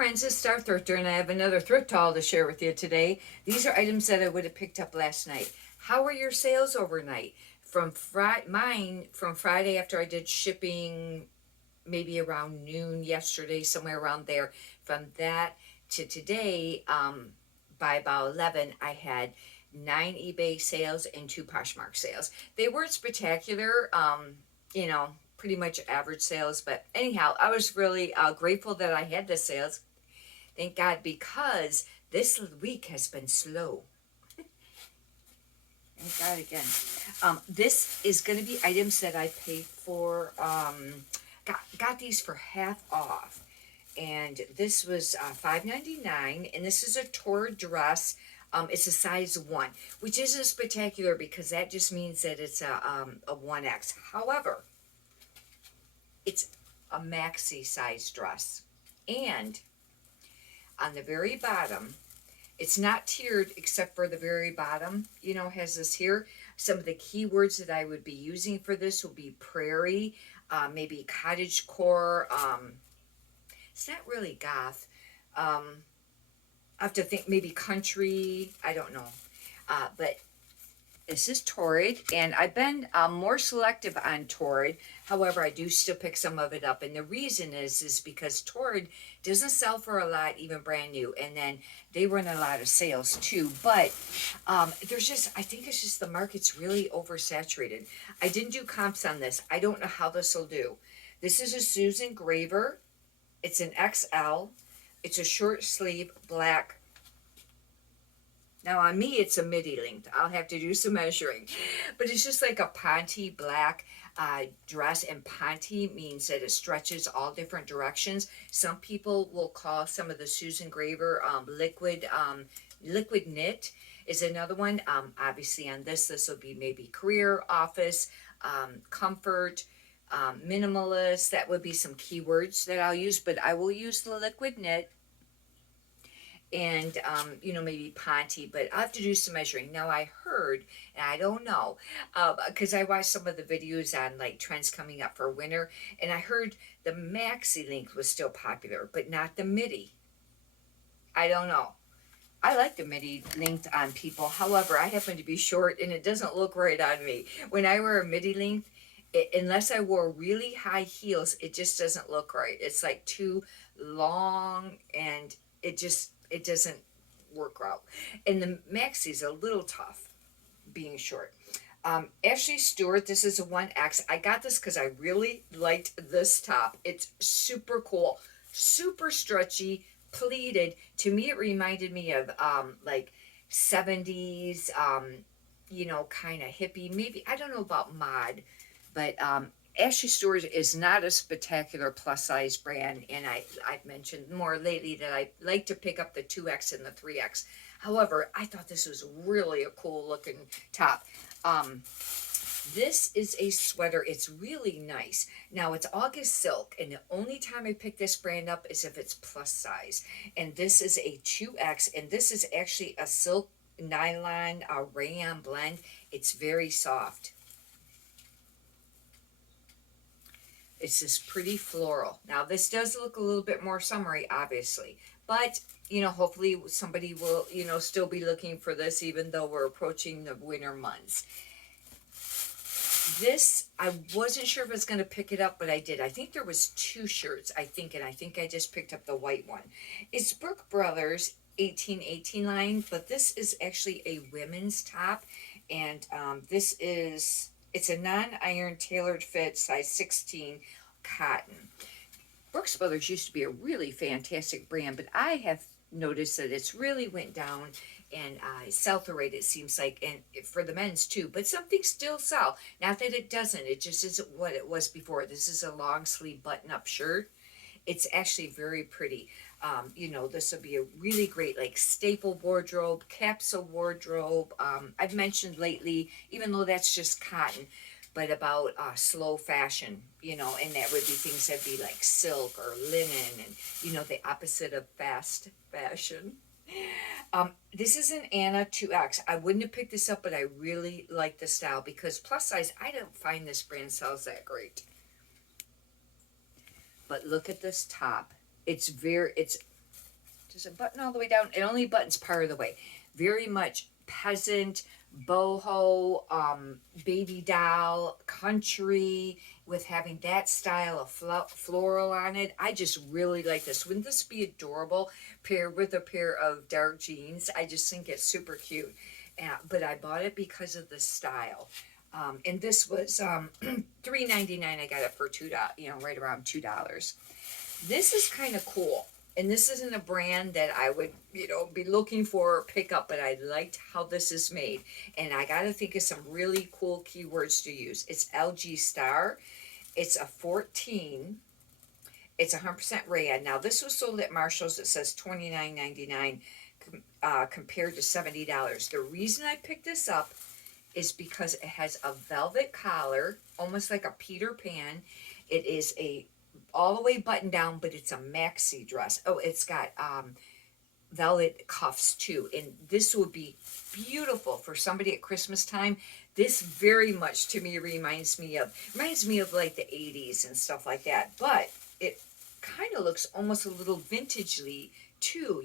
friends, it's Star Thrifter, and I have another thrift haul to share with you today. These are items that I would have picked up last night. How were your sales overnight? Mine from Friday after I did shipping, maybe around noon yesterday, somewhere around there. From that to today, by about 11, I had 9 eBay sales and 2 Poshmark sales. They weren't spectacular, you know, pretty much average sales. But anyhow, I was really grateful that I had the sales. Thank God, because this week has been slow. Thank God again. This is going to be items that I paid for. Got these for half off, and this was $5.99. And this is a tour dress. It's a size 1, which isn't spectacular because that just means that it's a 1X. However, it's a maxi size dress, and on the very bottom, it's not tiered except for the very bottom, has this here. Some of the keywords that I would be using for this will be prairie, maybe cottagecore. It's not really goth. I have to think, maybe country. I don't know. But this is Torrid, and I've been more selective on Torrid. However, I do still pick some of it up, and the reason is because Torrid doesn't sell for a lot, even brand new, and then they run a lot of sales too. But there's just, I think it's just the market's really oversaturated. I didn't do comps on this. I don't know how this will do. This is a Susan Graver. It's an XL. It's a short sleeve black. Now on me, it's a midi length. I'll have to do some measuring. But it's just like a Ponte black dress, and Ponte means that it stretches all different directions. Some people will call some of the Susan Graver liquid knit is another one. Obviously on this will be maybe career, office, comfort, minimalist. That would be some keywords that I'll use, but I will use the liquid knit and maybe Ponte, but I'll have to do some measuring. Now I heard, and I don't know, because I watched some of the videos on like trends coming up for winter, and I heard the maxi length was still popular, but not the midi. I don't know. I like the midi length on people. However, I happen to be short, and it doesn't look right on me. When I wear a midi length, unless I wore really high heels, it just doesn't look right. It's like too long, and it doesn't work out. And the maxi's a little tough, being short. Ashley Stewart, this is a 1X. I got this because I really liked this top. It's super cool, super stretchy, pleated. To me, it reminded me of like 70s, kind of hippie. Maybe, I don't know about mod, but Ashley Stewart is not a spectacular plus size brand, and I've mentioned more lately that I like to pick up the 2X and the 3X. However, I thought this was really a cool looking top. This is a sweater. It's really nice. Now it's August silk, and the only time I pick this brand up is if it's plus size. And this is a 2X, and this is actually a silk nylon rayon blend. It's very soft. It's this pretty floral. Now this does look a little bit more summery, obviously, but hopefully somebody will, still be looking for this, even though we're approaching the winter months. This, I wasn't sure if I was going to pick it up, but I did. I think there was 2 shirts, and I think I just picked up the white one. It's Brooke Brothers 1818 line, but this is actually a women's top, and it's a non-iron tailored fit, size 16 cotton. Brooks Brothers used to be a really fantastic brand, but I have noticed that it's really went down and sell-through rate, it seems like, and for the men's too. But some things still sell. Not that it doesn't. It just isn't what it was before. This is a long sleeve button-up shirt. It's actually very pretty. This will be a really great like staple wardrobe, capsule wardrobe. I've mentioned lately, even though that's just cotton, but about slow fashion, and that would be things that be like silk or linen, and the opposite of fast fashion. This is an Anna 2X. I wouldn't have picked this up, but I really like the style because plus size, I don't find this brand sells that great. But look at this top. It's Does it button all the way down? It only buttons part of the way. Very much peasant, boho, baby doll, country, with having that style of floral on it. I just really like this. Wouldn't this be adorable paired with a pair of dark jeans? I just think it's super cute. But I bought it because of the style. And this was $3.99. I got it for $2, right around $2. This is kind of cool. And this isn't a brand that I would, be looking for or pick up, but I liked how this is made. And I got to think of some really cool keywords to use. It's LG Star. It's a 14. It's 100% rayon. Now, this was sold at Marshall's. It says $29.99 compared to $70. The reason I picked this up is because it has a velvet collar, almost like a Peter Pan. It is a all the way buttoned down, but it's a maxi dress. Oh, it's got velvet cuffs too, and this would be beautiful for somebody at Christmas time. This very much to me reminds me of like the 80s and stuff like that, but it kind of looks almost a little vintagely too,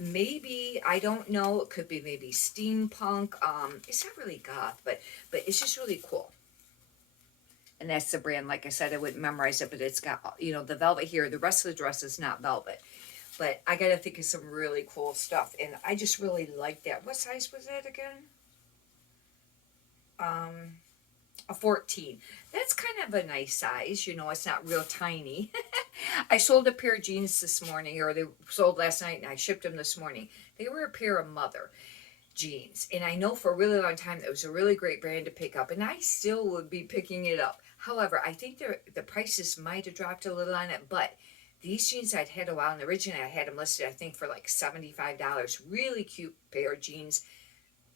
maybe, I don't know, it could be maybe steampunk. It's not really goth, but it's just really cool. And that's the brand. Like I said, I wouldn't memorize it, but it's got, the velvet here. The rest of the dress is not velvet. But I got to think of some really cool stuff. And I just really like that. What size was that again? A 14. That's kind of a nice size. It's not real tiny. I sold a pair of jeans this morning, or they sold last night, and I shipped them this morning. They were a pair of Mother jeans. And I know for a really long time that was a really great brand to pick up. And I still would be picking it up. However, I think the prices might have dropped a little on it, but these jeans I'd had a while, and originally I had them listed, I think, for like $75. Really cute pair of jeans,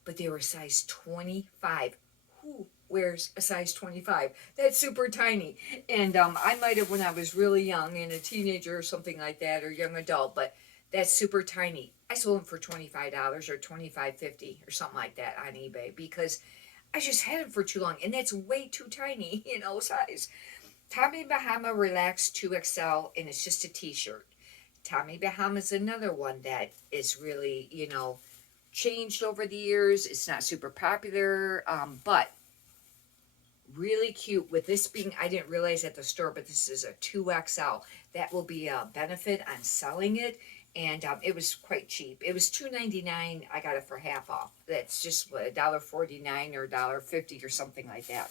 but they were size 25. Who wears a size 25? That's super tiny. And I might have when I was really young and a teenager or something like that, or young adult, but that's super tiny. I sold them for $25 or $25.50 or something like that on eBay because I just had them for too long, and that's way too tiny, size. Tommy Bahama Relax 2XL, and it's just a t-shirt. Tommy Bahama's another one that is really, changed over the years. It's not super popular, but really cute. With this being, I didn't realize at the store, but this is a 2XL. That will be a benefit on selling it. And it was quite cheap. It was $2.99. I got it for half off. That's just what, $1.49 or $1.50 or something like that.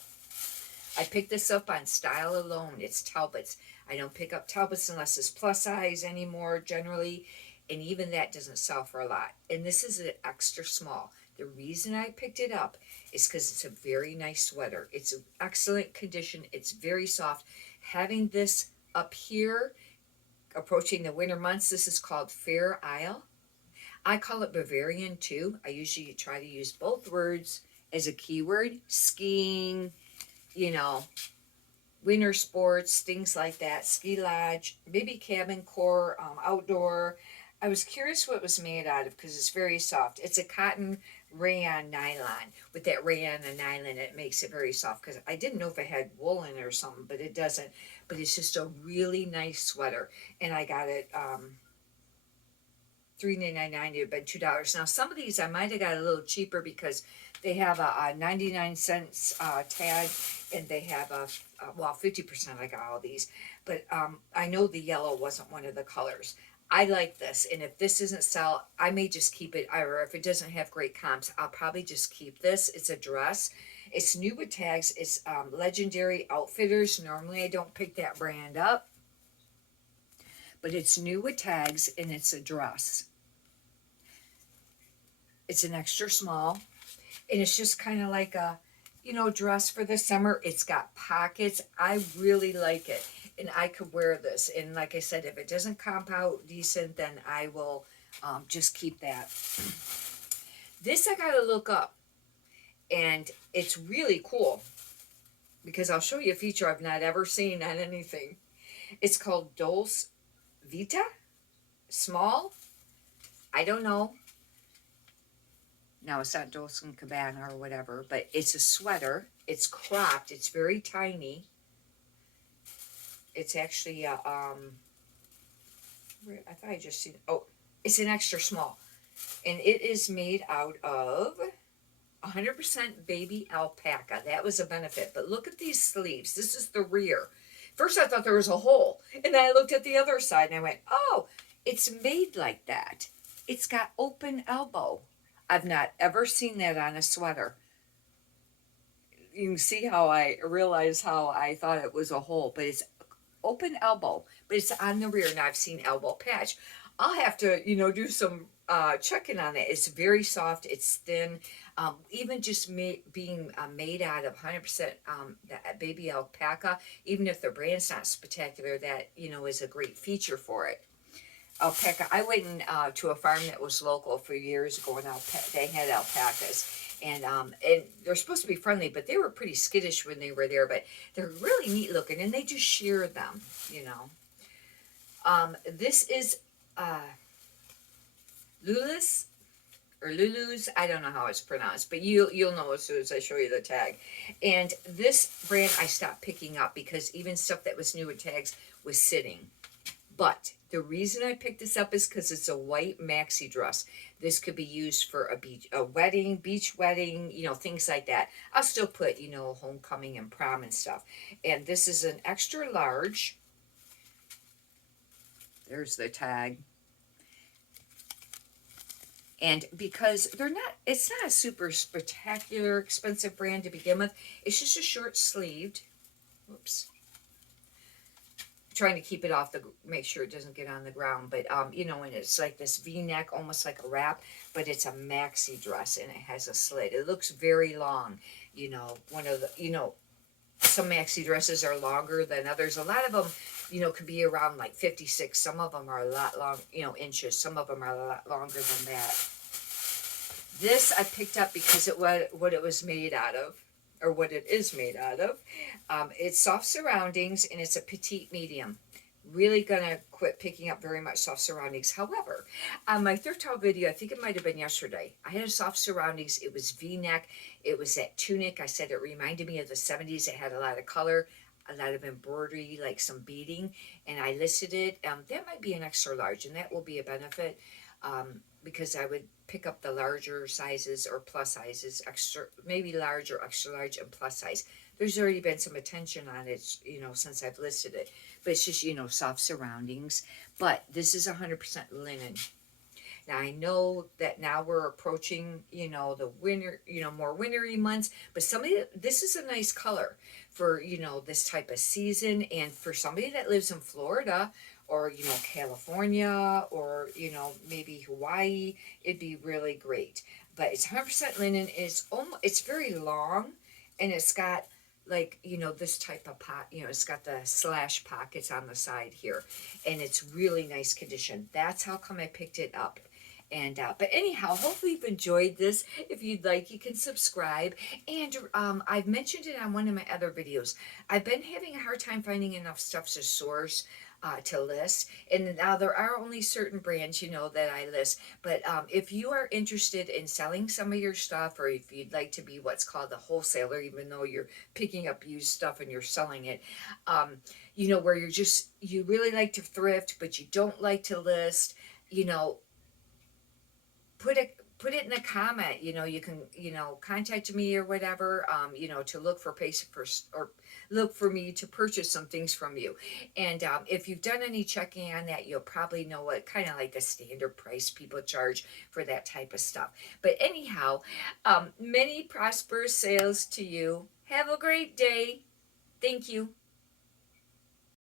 I picked this up on Style Alone. It's Talbot's. I don't pick up Talbot's unless it's plus size anymore generally. And even that doesn't sell for a lot. And this is an extra small. The reason I picked it up is because it's a very nice sweater. It's in excellent condition. It's very soft. Having this up here, approaching the winter months, this is called Fair Isle. I call it Bavarian too. I usually try to use both words as a keyword. Skiing, winter sports, things like that. Ski lodge, maybe cabin core, outdoor. I was curious what it was made out of because it's very soft. It's a cotton rayon nylon. With that rayon and nylon, it makes it very soft because I didn't know if it had wool in it or something, but it doesn't. But it's just a really nice sweater, and I got it $3.99. It had been $2. Now some of these I might have got a little cheaper because they have a 99 cents tag, and they have a 50%. I got all these, but I know the yellow wasn't one of the colors. I like this, and if this doesn't sell, I may just keep it, or if it doesn't have great comps, I'll probably just keep this. It's a dress. It's new with tags. It's Legendary Outfitters. Normally I don't pick that brand up, but it's new with tags, and it's a dress. It's an extra small, and it's just kind of like a, dress for the summer. It's got pockets. I really like it. And I could wear this. And like I said, if it doesn't comp out decent, then I will just keep that. This I got to look up. And it's really cool. Because I'll show you a feature I've not ever seen on anything. It's called Dolce Vita. Small. I don't know. Now, it's not Dolce & Gabbana or whatever. But it's a sweater. It's cropped. It's very tiny. It's actually a, I thought I just seen, oh, it's an extra small. And it is made out of 100% baby alpaca. That was a benefit. But look at these sleeves. This is the rear. First, I thought there was a hole. And then I looked at the other side and I went, oh, it's made like that. It's got open elbow. I've not ever seen that on a sweater. You can see how I realize how I thought it was a hole, but it's open elbow, but it's on the rear. Now I've seen elbow patch. I'll have to, do some checking on it. It's very soft. It's thin. Even just being made out of 100% that baby alpaca, even if the brand's not spectacular, that, is a great feature for it. Alpaca. I went to a farm that was local a few years ago, and they had alpacas. And they're supposed to be friendly, but they were pretty skittish when they were there. But they're really neat looking, and they just shear them, This is Lulu's or Lulu's. I don't know how it's pronounced, but you'll know as soon as I show you the tag. And this brand I stopped picking up because even stuff that was new with tags was sitting. But the reason I picked this up is because it's a white maxi dress. This could be used for a wedding, beach wedding, things like that. I'll still put, homecoming and prom and stuff. And this is an extra large. There's the tag. And because it's not a super spectacular, expensive brand to begin with. It's just a short sleeved. Whoops. Trying to keep it off make sure it doesn't get on the ground, but and it's like this v-neck, almost like a wrap, but it's a maxi dress and it has a slit. It looks very long. One of the, some maxi dresses are longer than others. A lot of them, could be around like 56. Some of them are a lot long, inches. Some of them are a lot longer than that. This I picked up because what it was made out of, or what it is made out of. It's soft surroundings, and it's a petite medium. Really gonna quit picking up very much soft surroundings. However, on my thrift haul video, I think it might have been yesterday, I had a soft surroundings. It was v-neck. It was that tunic. I said it reminded me of the 70s. It had a lot of color, a lot of embroidery, like some beading, and I listed it. That might be an extra large, and that will be a benefit. Because I would pick up the larger sizes or plus sizes, maybe large or extra large and plus size. There's already been some attention on it, since I've listed it. But it's just, soft surroundings. But this is 100% linen. Now, I know that now we're approaching, the winter, more wintry months. But this is a nice color for, this type of season. And for somebody that lives in Florida, or California, or maybe Hawaii, it'd be really great. But it's 100% linen. It's very long, and it's got like this type of it's got the slash pockets on the side here, and it's really nice condition. That's how come I picked it up. And but anyhow, hopefully you've enjoyed this. If you'd like, you can subscribe. And I've mentioned it on one of my other videos. I've been having a hard time finding enough stuff to source, to list, and now there are only certain brands that I list. But if you are interested in selling some of your stuff, or if you'd like to be what's called a wholesaler, even though you're picking up used stuff and you're selling it, where you really like to thrift but you don't like to list, put it in a comment. You can contact me or whatever, to look for or look for me to purchase some things from you. And if you've done any checking on that, you'll probably know what kind of like the standard price people charge for that type of stuff. But anyhow, many prosperous sales to you. Have a great day. Thank you.